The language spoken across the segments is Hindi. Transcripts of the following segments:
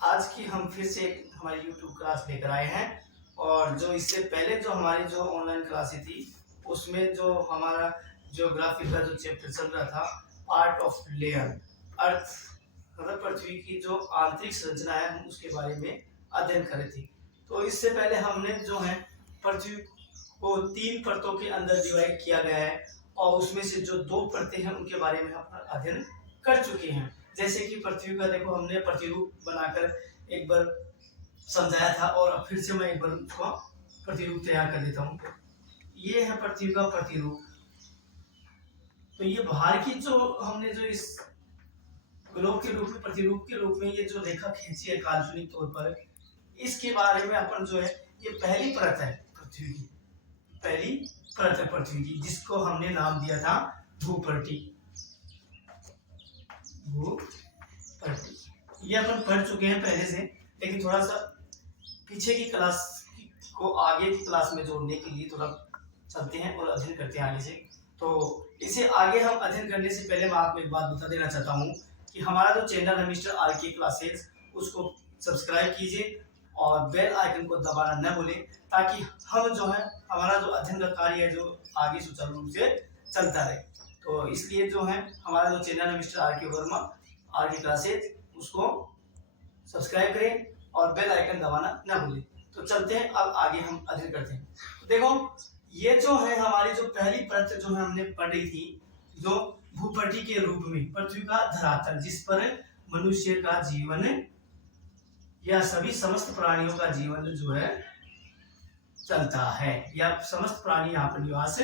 आज की हम फिर से हमारी YouTube क्लास लेकर आए हैं। और जो इससे पहले जो हमारी जो ऑनलाइन क्लासें थी उसमें जो हमारा ज्योग्राफी का जो चैप्टर चल रहा था, पार्ट ऑफ लेयर, अर्थ मतलब पृथ्वी की जो आंतरिक संरचना है हम उसके बारे में अध्ययन कर रहे थे। तो इससे पहले हमने जो है पृथ्वी को 3 परतों के अंदर डिवाइड किया गया है और उसमें से जो 2 परतें हैं उनके बारे में हम अध्ययन कर चुके हैं। जैसे कि पृथ्वी का देखो हमने प्रतिरूप बनाकर एक बार समझाया था और अब फिर से मैं एक बार उसको प्रतिरूप तैयार कर देता हूँ। ये है पृथ्वी का प्रतिरूप। तो ये बाहर की जो हमने जो इस ग्लोब के रूप में प्रतिरूप के रूप में ये जो रेखा खींची है काल्पनिक तौर पर, इसके बारे में अपन जो है ये पहली परत है पृथ्वी की, पहली परत है पृथ्वी की, जिसको हमने नाम दिया था भूपट्टी। भूपट्टी ये अपन पढ़ चुके हैं पहले से, लेकिन थोड़ा सा पीछे की क्लास को आगे की क्लास में जोड़ने के लिए थोड़ा चलते हैं और अध्ययन करते हैं आगे से। तो इसे आगे हम अध्ययन करने से पहले मैं आपको एक बात बता देना चाहता हूँ कि हमारा जो चैनल है मिस्टर आर के क्लासेस, उसको सब्सक्राइब कीजिए और बेल आइकन को दबाना न भूलें, ताकि हम जो है हमारा जो अध्ययन का कार्य है जो आगे सुचारू रूप से चलता रहे। तो इसलिए जो है हमारा जो चैनल है मिस्टर आर के वर्मा आर के क्लासेस, उसको सब्सक्राइब करें और बेल आइकन दबाना न भूलें। तो चलते हैं, अब आगे हम अध्ययन करते हैं। तो देखो ये जो है हमारी जो पहली परत जो है हमने पढ़ी थी, जो भूपट्टी के रूप में पृथ्वी का धरातल, जिस पर मनुष्य का जीवन या सभी समस्त प्राणियों का जीवन जो है चलता है, या समस्त प्राणी यहाँ पर निवास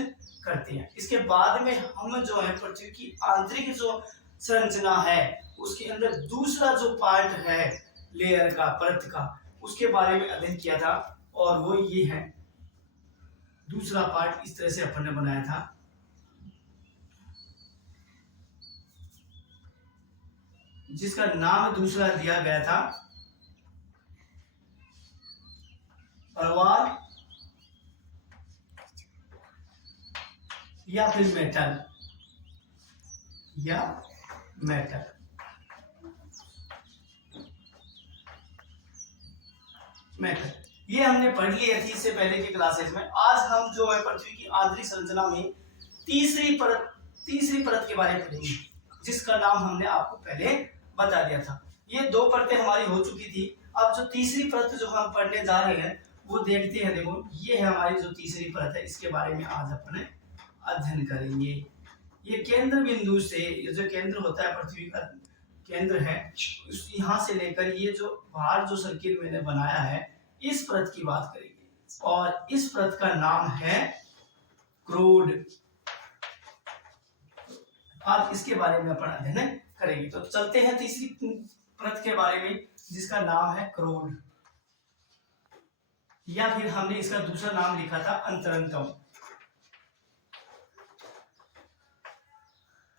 करते हैं। इसके बाद में हम जो है पृथ्वी की आंतरिक जो संरचना है उसके अंदर दूसरा जो पार्ट है लेयर का, परत का, उसके बारे में अध्ययन किया था। और वो ये है दूसरा पार्ट, इस तरह से अपन ने बनाया था। जिसका नाम दूसरा दिया गया था परवाल या फिर मेटल, या मेटल। मेटल ये हमने पढ़ लिया थी इससे पहले की क्लासेस में। आज हम जो है पृथ्वी की आंतरिक संरचना में तीसरी परत के बारे में पढ़ेंगे, जिसका नाम हमने आपको पहले बता दिया था। ये 2 परतें हमारी हो चुकी थी। अब जो तीसरी परत जो हम पढ़ने जा रहे हैं वो देखते हैं। देखो ये है हमारी जो तीसरी परत है, इसके बारे में आज अपन अध्ययन करेंगे। ये केंद्र बिंदु से, ये जो केंद्र होता है पृथ्वी का केंद्र है, यहाँ से लेकर ये जो बाहर जो सर्किल मैंने बनाया है, इस परत की बात करेंगे। और इस परत का नाम है क्रोड। आज इसके बारे में अपन अध्ययन करेंगे। तो चलते हैं तीसरी परत के बारे में, जिसका नाम है क्रोड, या फिर हमने इसका दूसरा नाम लिखा था अंतरंतम।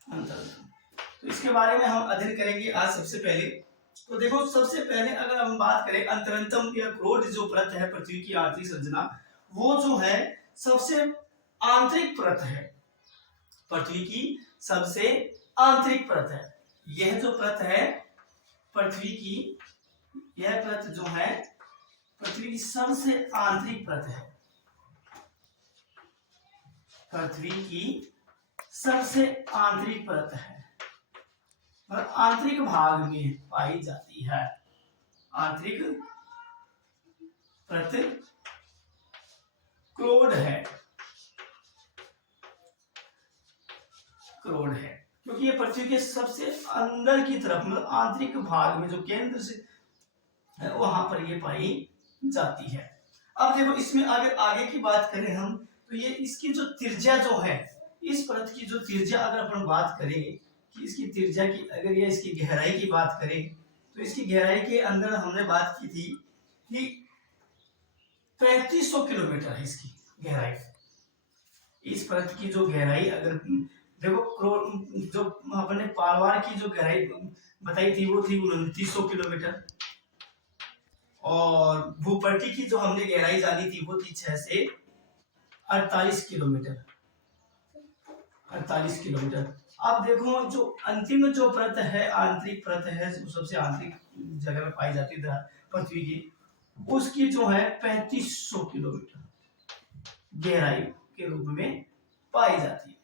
तो इसके बारे में हम अध्ययन करेंगे आज सबसे पहले। तो देखो सबसे पहले अगर हम बात करें अंतरंतम या क्रोड जो परत है पृथ्वी की आंतरिक संरचना, वो जो है सबसे आंतरिक परत है, पृथ्वी की सबसे आंतरिक परत है। यह जो परत है पृथ्वी की, यह परत जो है पृथ्वी की सबसे आंतरिक परत है, पृथ्वी की सबसे आंतरिक परत है और आंतरिक भाग में पाई जाती है। आंतरिक परत क्रोड है, क्रोड है, क्योंकि ये पृथ्वी के सबसे अंदर की तरफ मतलब आंतरिक भाग में जो केंद्र से है वहां पर ये पाई जाती है। अब देखो इसमें अगर आगे की बात करें हम, तो ये इसकी जो त्रिज्या जो है, इस परत की जो त्रिज्या अगर अपन बात करें कि इसकी त्रिज्या की, अगर ये इसकी गहराई की बात करें, तो इसकी गहराई के अंदर हमने बात की थी कि 3500 किलोमीटर है इसकी गहराई। इस परत की जो गहराई अगर देखो, जो अपने पालवार की जो गहराई बताई थी वो थी 2900 किलोमीटर, और भूपट्टी की जो हमने गहराई जानी थी वो थी 6 से 48 किलोमीटर, 48 किलोमीटर। अब देखो जो अंतिम जो परत है, आंतरिक परत है, जो सबसे आंतरिक जगह में पाई जाती है पृथ्वी की, उसकी जो है 3500 किलोमीटर गहराई के रूप में पाई जाती है।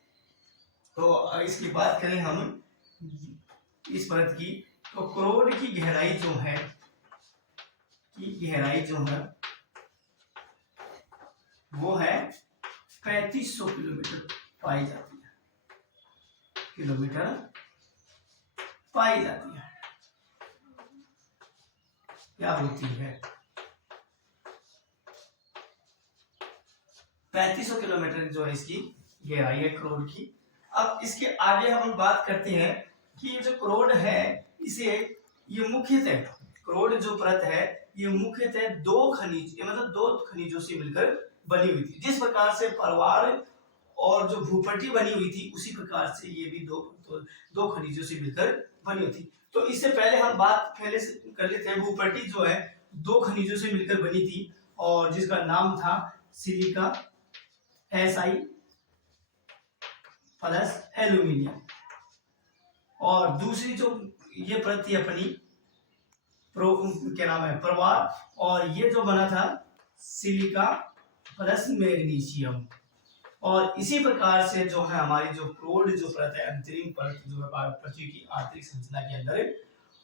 तो इसकी बात करें हम इस परत की, तो क्रोड की गहराई जो है, वो है 3500 किलोमीटर पाई जाती है, क्या होती है 3500 किलोमीटर जो है इसकी गहराई है क्रोड की। अब इसके आगे हम बात करते हैं कि ये जो क्रोड है, इसे ये मुख्यतः क्रोड जो परत है ये मुख्यतः दो खनिजों से मिलकर बनी हुई थी। जिस प्रकार से परवार और जो भूपट्टी बनी हुई थी, उसी प्रकार से ये भी दो खनिजों से मिलकर बनी हुई थी। तो इससे पहले हम बात पहले से कर लेते हैं। भूपट्टी जो है दो खनिजों से मिलकर बनी थी और जिसका नाम था सिलिका Si प्लस एल्यूमिनियम, और दूसरी जो ये परत थी अपनी क्या नाम है, परवार, और ये जो बना था सिलिका प्लस मैग्नीशियम। और इसी प्रकार से जो है हमारी जो क्रोड जो परत है, अंतरिम परत जो है पृथ्वी की आंतरिक संरचना के अंदर,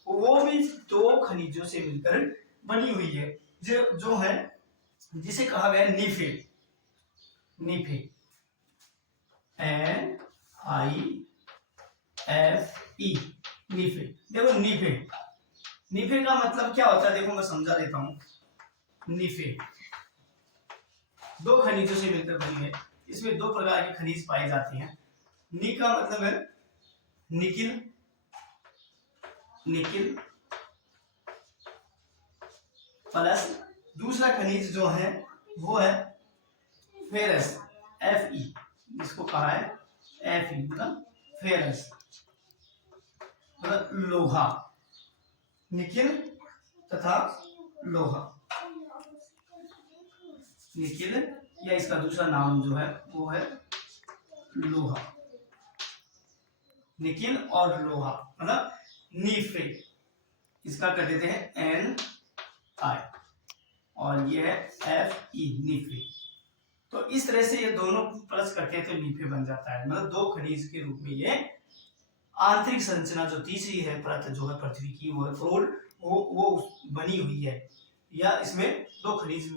वो भी दो खनिजों से मिलकर बनी हुई है, जो है जिसे कहा गया नीफे NIFE नीफे। देखो नीफे का मतलब क्या होता है, देखो मैं समझा देता हूं। नीफे दो खनिजों से मिलकर बनी है। इसमें दो प्रकार के खनिज पाए जाते हैं। नी का मतलब है निकिल प्लस दूसरा खनिज जो है वो है फेरस, Fe, जिसको कहा है Fe मतलब फेरस, मतलब लोहा, निकिल तथा लोहा। निकिल या इसका दूसरा नाम जो है वो है लोहा, निकिल और लोहा मतलब नीफे। इसका कर देते हैं Ni और ये है Fe नीफे। तो इस तरह से ये दोनों प्लस करते हैं तो नीफे बन जाता है। मतलब दो खनिज के रूप में ये आंतरिक संरचना जो तीसरी है परत जो है पृथ्वी की, वो है क्रोड, वो बनी हुई है, या इसमें दो खनिज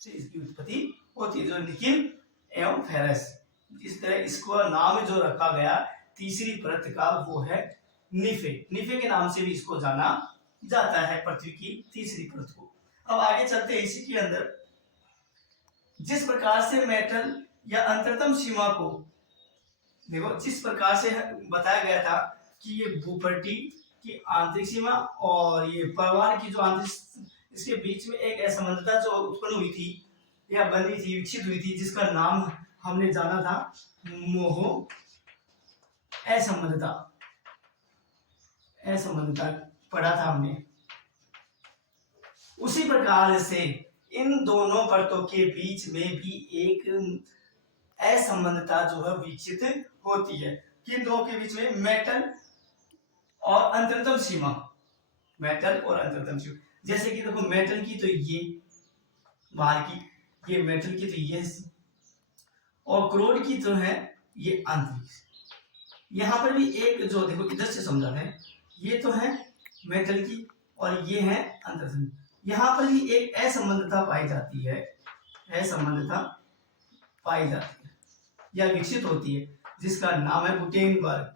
से इसकी उत्पत्ति होती है, जो निकिल एवं फेरस। इस तरह इसको नाम जो रखा गया तीसरी परत का वो है नीफे के नाम से भी इसको जाना जाता है, पृथ्वी की तीसरी परत को। अब आगे चलते हैं। इसी के अंदर जिस प्रकार से मेटल या अंतरतम सीमा को, देखो जिस प्रकार से बताया गया था कि ये भूपट्टी की आंतरिक सीमा और ये परवार की जो आंतरिक, इसके बीच में एक असमानता जो उत्पन्न हुई थी या बनी थी, विकसित हुई थी, जिसका नाम हमने जाना था मोह असमानता पढ़ा था हमने। उसी प्रकार से इन दोनों परतों के बीच में भी एक असमानता जो है विकसित होती है। किन दो के बीच में? मेटल और अंतरतम सीमा। जैसे कि देखो मेटल की तो ये बाहर की, ये मेटल की तो ये, और क्रोड की तो है ये आंतरिक। यहां पर भी एक जो देखो इधर से समझाते हैं, ये तो है मेटल की और ये है अंतरतम। यहां पर भी एक असमानता पाई जाती है या विकसित होती है, जिसका नाम है गुटेनबर्ग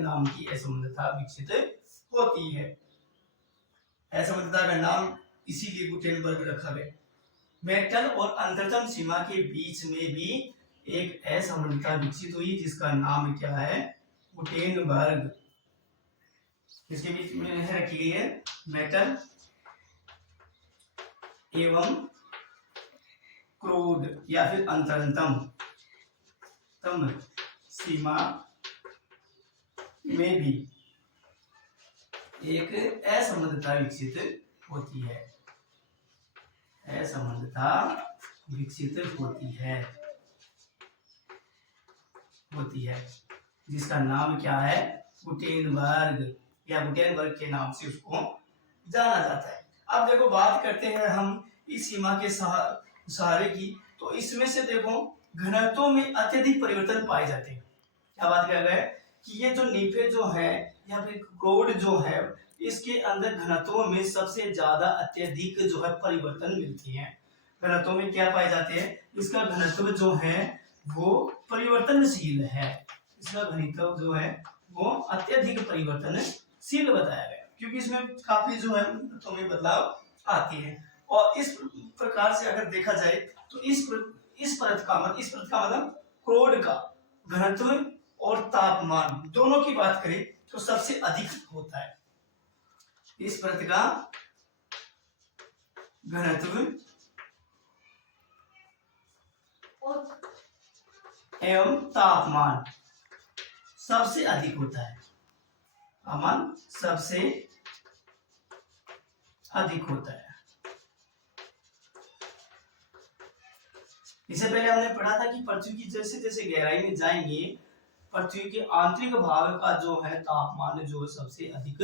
नाम की असमानता विकसित होती है। असमानता का नाम इसीलिए गुटेनबर्ग रखा गया। मेटल और अंतरतम सीमा के बीच में भी एक असमानता विकसित हुई, जिसका नाम क्या है? गुटेनबर्ग। इसके बीच में रखी गई है मेटल एवं क्रोड या फिर अंतरतम सीमा में भी एक असमानता विकसित होती है। होती है, जिसका नाम क्या है, गुटेनबर्ग या गुटेनबर्ग के नाम से उसको जाना जाता है। अब देखो बात करते हैं हम इस सीमा के सहारे की, तो इसमें से देखो घनत्वों में अत्यधिक परिवर्तन पाए जाते हैं। क्या बात कर रहे हैं कि ये जो नीफे जो है या फिर क्रोड जो है, इसके अंदर घनत्वों में सबसे ज्यादा अत्यधिक जो है परिवर्तन मिलती है। घनत्वों में क्या पाए जाते हैं, इसका घनत्व जो है वो परिवर्तनशील है, इसका घनत्व जो है वो अत्यधिक परिवर्तनशील बताया गया, क्योंकि इसमें काफी जो है घनत्वों में बदलाव आती है। और इस प्रकार से अगर देखा जाए तो इस परत का मतलब क्रोड का घनत्व और तापमान दोनों की बात करें तो सबसे अधिक होता है। इस परत का घनत्व एवं तापमान सबसे अधिक होता है, तापमान सबसे अधिक होता है। इससे पहले हमने पढ़ा था कि पृथ्वी की जैसे जैसे गहराई में जाएंगे, पृथ्वी के आंतरिक भाग का जो है तापमान जो सबसे अधिक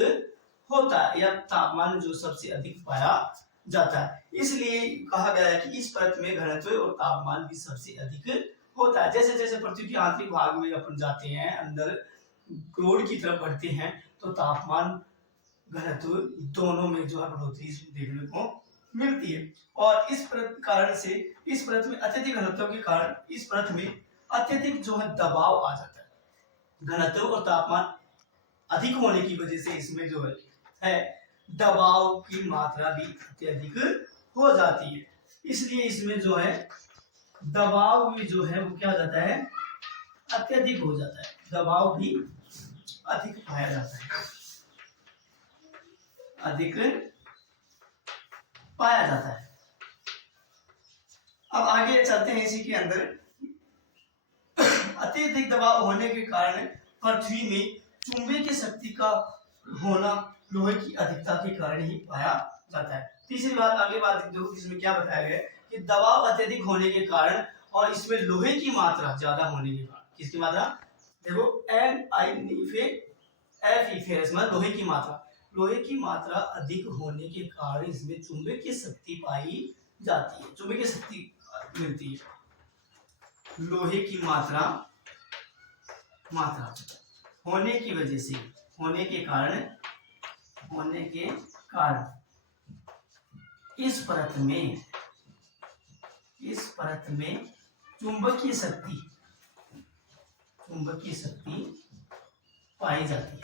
होता है, या तापमान जो सबसे अधिक पाया जाता है। इसलिए कहा गया है कि इस परत में घनत्व और तापमान भी सबसे अधिक होता है। जैसे जैसे पृथ्वी के आंतरिक भाग में अपन जाते हैं, अंदर क्रोड की तरफ बढ़ते हैं, तो तापमान घनत्व दोनों में जो है बढ़ोतरी देखने को मिलती है। और इस कारण से इस परत में अत्यधिक घनत्व के कारण इस परत में अत्यधिक जो है दबाव आ जाता है। घनत्व और तापमान अधिक होने की वजह से इसमें जो है दबाव की मात्रा भी अत्यधिक हो जाती है। इसलिए इसमें जो है दबाव भी जो है वो क्या हो जाता है, अत्यधिक हो जाता है, दबाव भी अधिक पाया जाता है, अधिक पाया जाता है। अब आगे चलते हैं इसी के अंदर। अत्यधिक दबाव होने के कारण पृथ्वी में चुंबकीय शक्ति का होना लोहे की अधिकता के कारण ही पाया जाता है। तीसरी बात, अगली बात देखो इसमें क्या बताया गया कि दबाव अत्यधिक होने के कारण और इसमें लोहे की मात्रा ज्यादा होने के कारण, किसकी मात्रा, देखो लोहे की मात्रा, लोहे की मात्रा अधिक होने के कारण इसमें चुंबकीय शक्ति पाई जाती है, चुंबकीय शक्ति मिलती है। लोहे की मात्रा होने की वजह से, होने के कारण इस परत में चुंबकीय शक्ति पाई जाती है।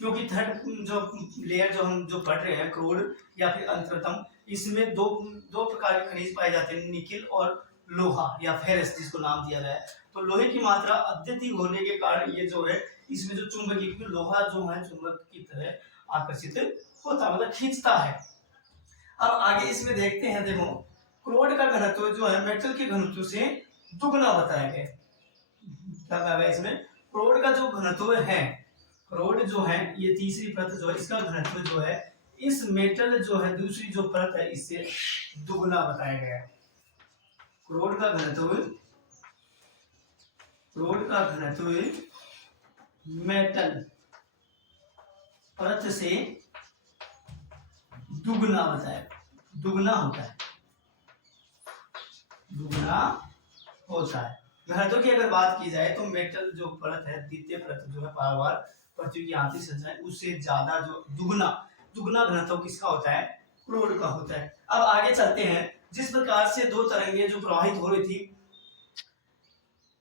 क्योंकि थर्ड जो लेयर जो हम पढ़ रहे हैं, क्रोड या फिर अंतरतम, इसमें दो प्रकार के खनिज पाए जाते हैं, निकिल और लोहा या फेरस जिसको नाम दिया गया है। तो लोहे की मात्रा अत्यधिक होने के कारण ये जो है इसमें जो चुंबकीय, लोहा जो है चुंबक की तरह आकर्षित होता है, मतलब खींचता है। अब आगे इसमें देखते हैं, देखो क्रोड का घनत्व जो है मेटल के घनत्व से दुगना बताया गया। क्या कहा गया इसमें, क्रोड का जो घनत्व है, क्रोड जो है ये तीसरी परत जो है, इसका घनत्व जो है इस मेटल जो है दूसरी जो परत है इससे दुगना बताया गया है। क्रोड का घनत्व मेटल परत से दुगना बताया, दुगना होता है। घनत्व की अगर बात की जाए तो मेटल जो परत है, द्वितीय परत जो है पारावार पृथ्वी की आंतरिक संरचना है, उससे ज्यादा जो दुगना घनत्व किसका होता है, क्रोड का होता है। अब आगे चलते हैं, जिस प्रकार से दो तरंगे जो प्रवाहित हो रही थी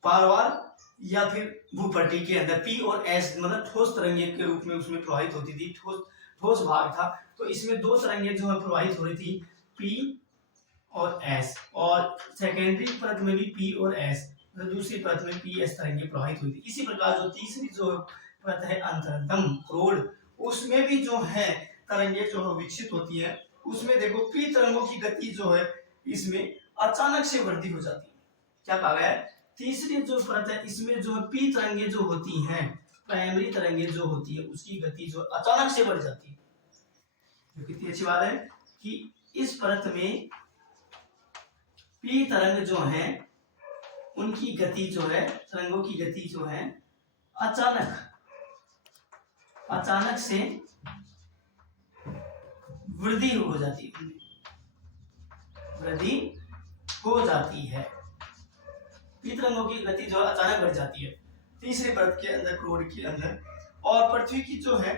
पारावार या फिर भूपट्टी के अंदर, पी और एस मतलब ठोस तरंगे के रूप में उसमें प्रवाहित होती थी, ठोस भाग था, तो इसमें दो तरंगे जो है प्रवाहित हो रही थी, पी और एस, और सेकेंडरी परत में भी पी और एस, मतलब दूसरी परत में पी एस तरंगे प्रवाहित हुई थी। इसी प्रकार जो तीसरी जो परत है अंतरतम क्रोड, उसमें भी जो है तरंगे जो है विकसित होती है। उसमें देखो पी तरंगों की गति जो है इसमें अचानक से वृद्धि हो जाती है। क्या कहा गया है, तीसरी जो परत है इसमें जो पी तरंगे जो होती हैं, प्राइमरी तरंगे जो होती है, उसकी गति जो अचानक से बढ़ जाती है। जो कितनी अच्छी बात है कि इस परत में पी तरंग जो है उनकी गति जो है, तरंगों की गति जो है अचानक से वृद्धि हो जाती है। पी तरंगों की गति जो अचानक बढ़ जाती है तीसरी परत के अंदर, क्रोड के अंदर। और पृथ्वी की जो है,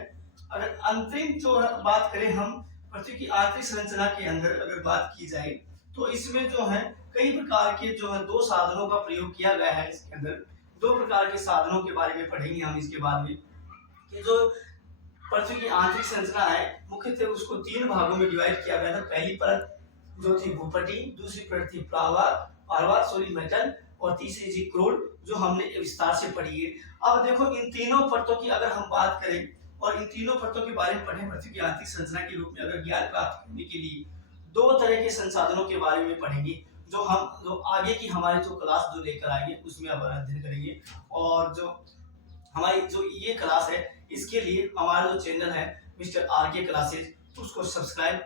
अगर अंतरिम जो बात करें हम पृथ्वी की आंतरिक संरचना के अंदर अगर बात की जाए, तो इसमें जो है कई प्रकार के जो है 2 साधनों का प्रयोग किया गया है। इसके अंदर 2 प्रकार के साधनों के बारे में पढ़ेंगे हम इसके बाद में, कि जो पृथ्वी की आंतरिक संरचना है मुख्यतः उसको 3 भागों में डिवाइड किया गया था। पहली परत जो थी भूपटि, दूसरी परत थी पार्वा सॉरी मेटल, और तीसरी थी क्रोड, जो हमने विस्तार से पढ़ी है। अब देखो इन तीनों परतों की अगर हम बात करें और इन तीनों परतों के बारे में पढ़ें, पृथ्वी की आंतरिक संरचना के रूप में अगर ज्ञान प्राप्त करने के लिए 2 तरह के संसाधनों के बारे में पढ़ेंगे, जो आगे की हमारी जो क्लास जो लेकर आएंगे उसमें अब अध्ययन करेंगे। और जो हमारी जो ये क्लास है, इसके लिए हमारा जो चैनल है मिस्टर आर.के. क्लासेज, उसको सब्सक्राइब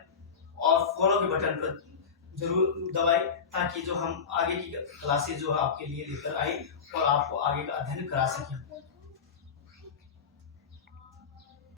और फॉलो के बटन पर जरूर दबाएं, ताकि जो हम आगे की क्लासेज जो है आपके लिए लेकर आए और आपको आगे का अध्ययन करा सकें।